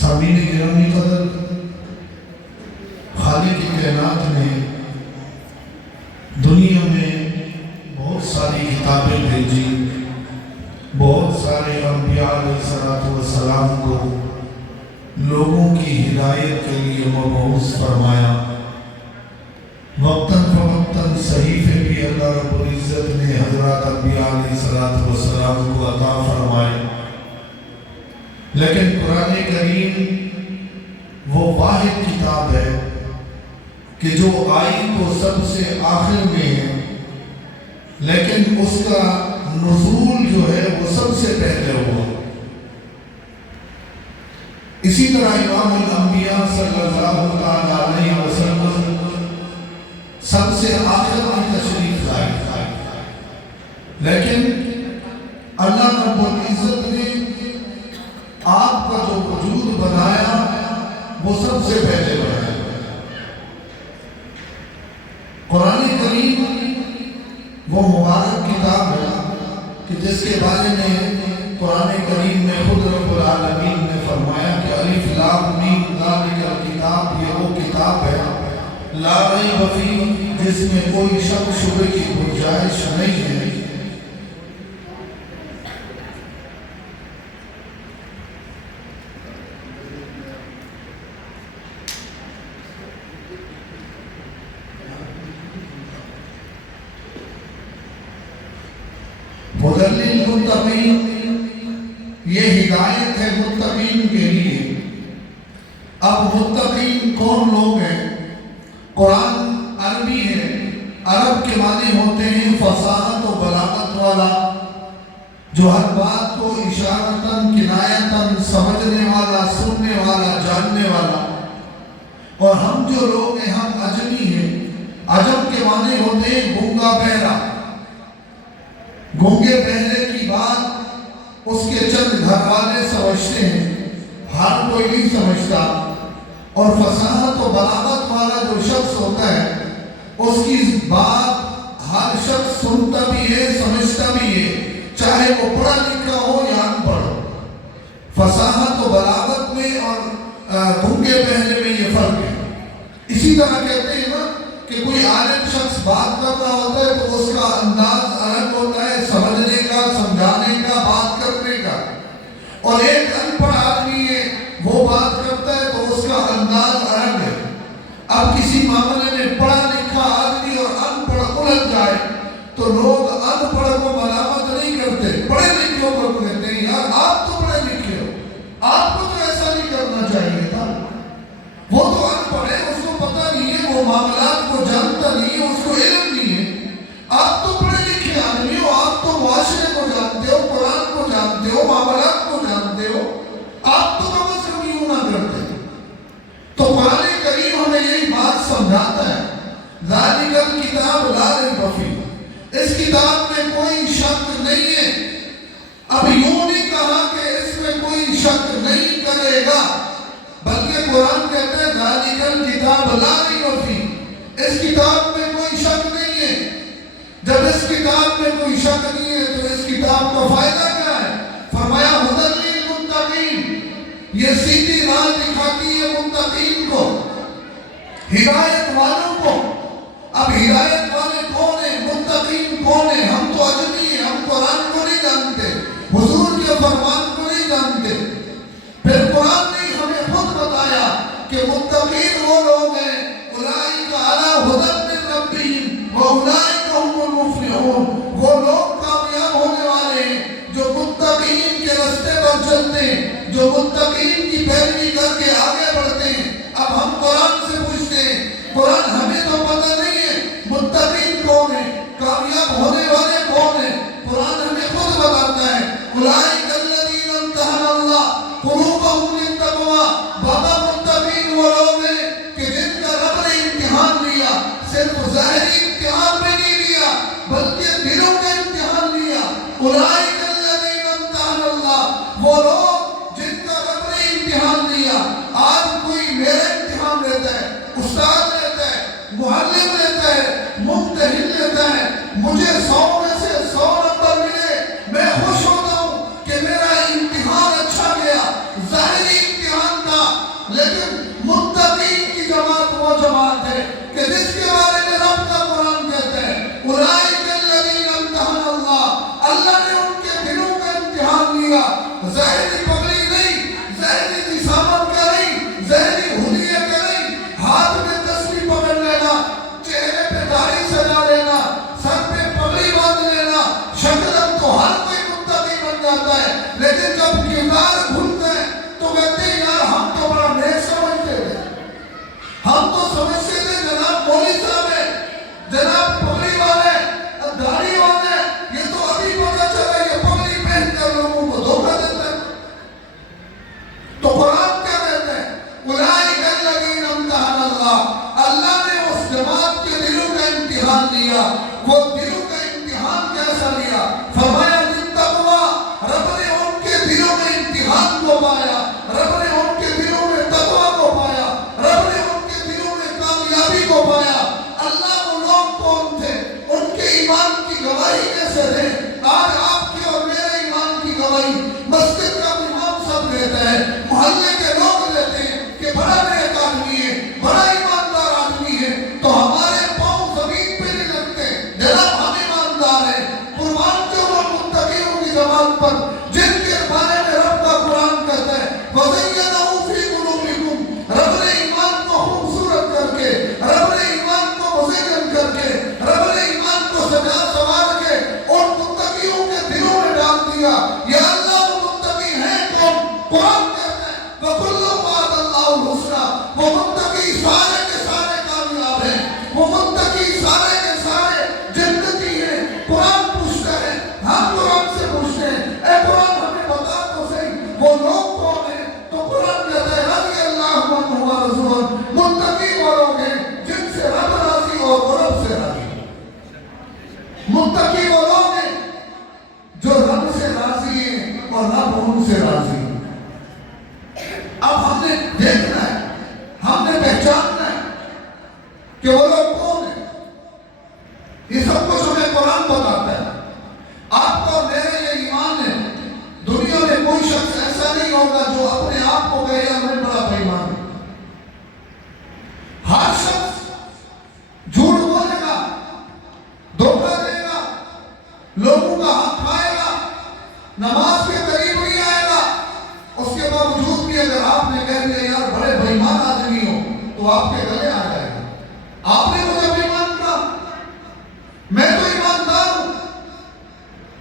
سامعین گرامی قدر، خالق کائنات نے دنیا میں بہت ساری کتابیں بھیجی، بہت سارے انبیاء علیہ السلام کو لوگوں کی ہدایت کے لیے مبعوث فرمایا۔ وقتاً فوقتاً صحیفے بھی اللہ رب العزت نے حضرات انبیاء علیہ السلام کو عطا فرمائے، لیکن قرآن کریم وہ واحد کتاب ہے کہ جو آئی تو سب سے آخر میں ہے، لیکن اس کا نزول جو ہے وہ سب سے پہلے ہوا۔ اسی طرح امام الانبیاء صلی اللہ علیہ وسلم سب سے آخر میں تشریف لائے، لیکن اللہ رب العزت نے آپ کا جو وجود بنایا وہ سب سے پہلے بنایا۔ قرآن کریم وہ مبارک کتاب ہے کہ جس کے بارے میں قرآن کریم میں خود رب العالمین نے فرمایا کہ الف لام میم ذالک الکتاب، یہ وہ کتاب ہے لا ریب فیہ، جس میں کوئی شک شبہ کی گنجائش نہیں ہے۔ ہدی للمتقین، یہ ہدایت ہے متقین کے لیے۔ اب متقین کون لوگ ہیں؟ قرآن عربی ہے، عرب کے معنی ہوتے ہیں فصاحت و بلاغت والا، جو ہر بات کو اشارتاً کنایتاً سمجھنے والا، سننے والا، جاننے والا۔ اور ہم جو لوگ ہیں ہم عجمی ہیں، عجم کے معنی ہوتے ہیں گونگا بہرا۔ گونگے بہرے کی بات اس کے چند گھر والے سمجھتے ہیں، ہر کوئی نہیں سمجھتا۔ اور فصاحت و بلاغت والا جو شخص ہوتا ہے اس کی بات ہر شخص سنتا بھی ہے، سمجھتا بھی ہے، چاہے وہ پڑھا لکھا ہو یا ان پڑھ ہو۔ فصاحت و بلاغت میں اور گونگے بہرے میں یہ فرق ہے۔ اسی طرح کہتے ہیں نا کہ کوئی عالم شخص بات کر رہا ہوتا ہے تو اس کا انداز الگ ہوتا ہے، سمجھنے کا، سمجھانے کا، بات کرنے کا۔ اور ایک ان پڑھ آدمی ہے، وہ بات کرتا ہے تو اس کا انداز الگ ہے۔ اب کسی معاملے میں پڑھا لکھا آدمی اور ان پڑھ الجھ جائے تو لوگ ان پڑھ کو ملامت نہیں کرتے، پڑھے لکھوں کو کہتے ہیں یار آپ تو پڑھے لکھے ہو، آپ کو تو ایسا نہیں کرنا چاہیے تھا۔ وہ تو ان پڑھ ہے، اس کو پتہ نہیں ہے، وہ معاملات کو جانتا نہیں ہے، اس کو علم نہیں ہے۔ آپ تو پڑھے لکھے آدمی ہو، آپ تو معاشرے کو جانتے ہو، قرآن کو جانتے ہو، معاملات کو جانتے ہو، آپ تو کم از کم یوں نہ کرتے۔ تو قرآن کریم ہمیں یہی بات سمجھاتا ہے، ذالک الکتاب لا ریب فیہ، اس کتاب میں کوئی شک نہیں ہے۔ اب یوں نہیں کہا کہ اس میں کوئی شک نہیں کرے گا، بلکہ قرآن کہتا ہے ذالک الکتاب لا ریب فیہ، اس کتاب میں کوئی شک نہیں ہے۔ جب اس کتاب میں کوئی شک نہیں ہے تو اس کتاب کا فائدہ کیا ہے؟ فرمایا ہدی للمتقین، یہ سیدھی راہ دکھاتی ہے متقین کو، ہدایت والوں کو۔ اب ہدایت والے کون ہیں؟ متقین کون ہیں؟ ہم تو عجمی ہیں، ہم قرآن کو نہیں جانتے، حضور کے فرمان کو نہیں جانتے۔ پھر قرآن نے ہمیں خود بتایا کہ متقین وہ لوگ ہیں اولئک علی ھدی من ربہم واولئک ھم المفلحون، وہ لوگ کامیاب ہونے والے ہیں جو متقین کے راستے پر چلتے ہیں، جو متقین کی پیروی کر کے آگے بڑھتے ہیں۔ اب ہم قرآن سے پوچھتے ہیں، قرآن ہمیں تو پتہ نہیں ہے متقین کون ہیں، کامیاب ہونے والے کون ہیں۔ قرآن ہمیں خود بتاتا ہے اولئک الذین امتحن اللہ قلوبہم للتقوی، بابا متقین وہ لوگ ہیں کہ جن کا رب نے امتحان لیا، صرف ظاہری امتحان میں نہیں لیا بلکہ دلوں کا امتحان لیا۔ اولئک الذین امتحن اللہ، وہ لوگ جن کا رب نے امتحان لیا۔ آج کوئی میرا امتحان لیتا ہے، استاد لیتا ہے، معلم لیتا ہے، ممتحن لیتا ہے، مجھے 100 میں سے 100 نمبر ملے، میں خوش ہوتا ہوں کہ میرا امتحان اچھا گیا۔ ظاہری امتحان تو قرآن کیا کہتے ہیں؟ اولئک الذین امتحن اللہ، اللہ نے اس جماعت کے دلوں کا امتحان لیا۔ وہ دلوں کا امتحان کیسا لیا؟ فرمایا للتقویٰ، رب نے ان کے دلوں میں امتحان کو پایا، رب نے ان کے دلوں میں تقویٰ کو پایا، رب نے ان کے دلوں میں کامیابی کو پایا۔ اللہ وہ لوگ کون تھے؟ ان کے ایمان کی گواہی کیسے دیں؟ آج آپ کی اور میرے ایمان کی گواہی مسجد کا امام سب دیتا ہے، محلے کے لوگ دیتے ہیں کہ بڑا نیک آدمی ہے، بڑا ایماندار آدمی ہے، تو ہمارے پاؤں زمین پہ نہیں لگتے جناب ہم ایماندار ہیں۔ قربان جو وہ متقیوں کی زبان پر جن کے بارے میں رب کا قرآن کہتا ہے وَزَيَّنَهُ فِي قُلُوبِكُمْ، رب نے ایمان کو خوبصورت کر کے، رب نے ایمان کو مزین کر کے، رب نے ایمان کو سجا سوار کے اور متقیوں کے دلوں میں ڈال دیا۔ یا اللہ وہ متقی ہیں کون؟ قرآن کہتا ہے وَكُلٌّ وَعَدَ اللَّهُ الْحُسْنَىٰ، وہ متقی سارے کے سارے کامیاب ہیں، وہ متقی سارے کے سارے جنتی ہیں۔ قرآن پوچھتا ہے، ہم قرآن سے پوچھتے ہیں اے قرآن ہمیں بتا تو صحیح وہ لوگ کون ہیں؟ تو قرآن کہتا ہے رضی اللہ عنہ ورضوان، متقی وہ لوگ ہیں جن سے رب راضی اور وہ رب سے راضی۔ متقی وہ لوگ ہیں جو رب سے راضی ہیں اور رب ان سے راضی ہیں۔ اب ہم نے دیکھنا ہے، ہم نے پہچاننا ہے کہ وہ لوگ کون ہیں۔ یہ سب کچھ ہمیں قرآن بتاتا ہے۔ آپ کا اور میرا یہ ایمان ہے، دنیا میں کوئی شخص ایسا نہیں ہوگا جو اپنے آپ کو کہے میں بڑا بے ایمان ہوں۔ ہر شخص جھوٹ بولے گا، دھوکہ دے گا، لوگوں کا حق کھائے گا، نماز کے قریب نہیں آئے گا۔ اس کے باوجود بھی اگر آپ نے کہہ دیا یار بڑے بے ایمان آدمی ہو تو آپ کے گلے آ جائے گا۔ آپ نے مجھے بے ایمان کہا، میں تو ایماندار ہوں۔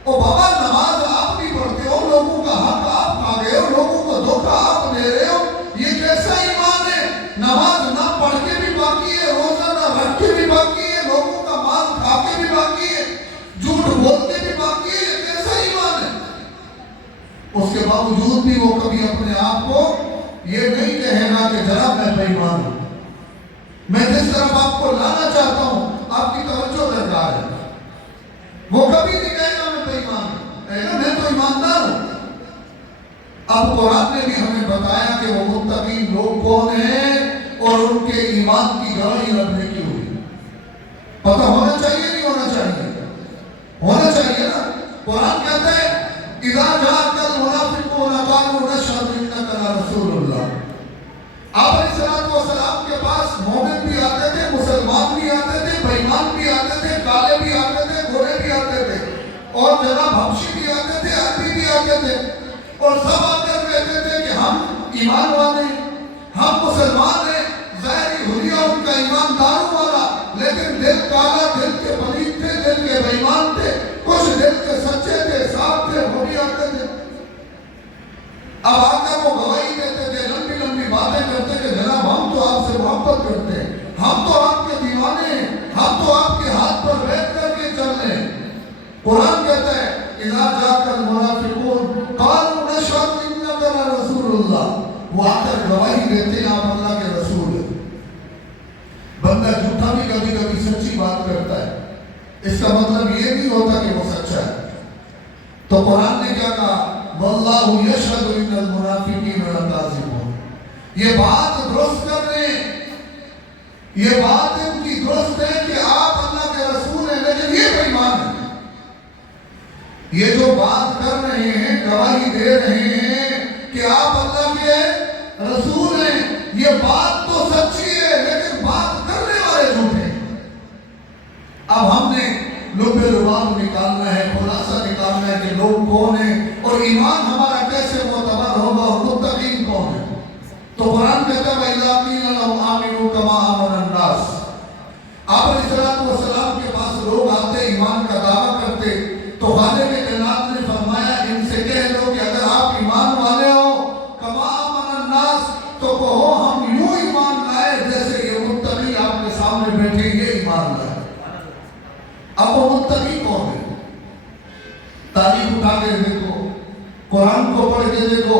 او بابا نماز آپ نہیں پڑھتے ہو، لوگوں کا حق آپ کھا گئے ہو، لوگوں کو دھوکہ آپ دے رہے ہو، یہ کیسا ایمان ہے؟ نماز نہ پڑھ کے بھی باقی ہے، روزہ نہ رکھ کے بھی باقی ہے، لوگوں کا مال کھا کے بھی باقی ہے، جھوٹ بول کے بھی باقی ہے، یہ کیسا ایمان ہے؟ اس کے باوجود بھی وہ کبھی اپنے آپ کو یہ نہیں کہے گا کہ جناب میں بے ایمان ہوں۔ میں جس طرف آپ کو لانا چاہتا ہوں آپ کی توجہ درکار ہے، وہ کبھی نہیں کہے گا میں بے ایمان ہوں، کہے گا میں تو ایماندار ہوں۔ اب قرآن نے بھی ہمیں بتایا کہ وہ متقی لوگ کون ہیں اور ان کے ایمان کی گواہی رب نے کی ہوئی۔ پتہ ہونا چاہیے نہیں ہونا چاہیے؟ ہونا چاہیے نا۔ قرآن کہتا ہے اذا جاءك المنافقون قالوا نشهد انك لرسول اللہ۔ آپ علیہ السلام کے پاس مومن بھی آتے تھے، مسلمان بھی آتے تھے، بے ایمان بھی آتے تھے، کالے بھی آتے تھے، گورے بھی آتے تھے، اور جناب حبشی بھی آتے تھے، عربی بھی آتے تھے، اور سب آ کر کہتے تھے کہ ہم ایمان والے ہیں، ہم مسلمان ہیں۔ ظاہری حلیہ ان کا ایمانداروں والا، لیکن دل کالا، دل کے پلید تھے، دل کے بے ایمان تھے، کچھ دل کے سچے تھے، صاف تھے، وہ بھی آتے تھے۔ اب آ کر وہ گواہی دیتے تھے، لمبی لمبی باتیں کرتے کہ جناب ہم تو آپ سے محبت کرتے ہیں، ہم تو آپ کے دیوانے ہیں، ہم تو آپ کے ہاتھ پر بیٹھ کر کے چل رہے ہیں۔ قرآن کہتا ہے اذا جاءك المنافقون قالوا نشهد انك لرسول اللہ، وہ آ کر گواہی دیتے ہیں آپ اللہ کے رسول ہیں۔ بندہ جھوٹا بھی کبھی کبھی سچی بات کرتا ہے، اس کا مطلب یہ نہیں ہوتا کہ وہ سچا ہے۔ تو قرآن نے کیا کہا واللہ یشہد ان المنافقین لکاذبون، یہ بات درست کر رہے ہیں، یہ بات ان کی درست ہے کہ آپ اللہ کے رسول ہیں، لیکن یہ بے ایمان ہے۔ یہ جو بات کر رہے ہیں، گواہی دے رہے ہیں کہ آپ اللہ کے رسول ہیں، یہ بات تو سچی ہے لیکن بات کرنے والے جھوٹے ہیں۔ اب ہم نے لب لباب نکالنا ہے، خلاصہ نکالنا ہے کہ لوگ کون ہیں اور ایمان ہمارا کیسے معتبر ہوگا اور متقین کون ہیں۔ تو قرآن کہتا ہے وَإِذَا قِيلَ لَهُمْ آمِنُوا كَمَا آمَنَ النَّاسُ، آپ علیہ السلام کے پاس لوگ آتے ایمان کا دعویٰ کرتے تو خالق کائنات نے فرمایا ان سے کہہ دو کہ اگر آپ ایمان والے ہو کما آمن الناس تو کہو ہم یوں ایمان لائے جیسے یہ متقی آپ کے سامنے بیٹھے یہ ایمان لائے۔ اب وہ متقی کون ہے؟ تاریخ اٹھا کے دیکھو، قرآن کو پڑھ کے دیکھو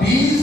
20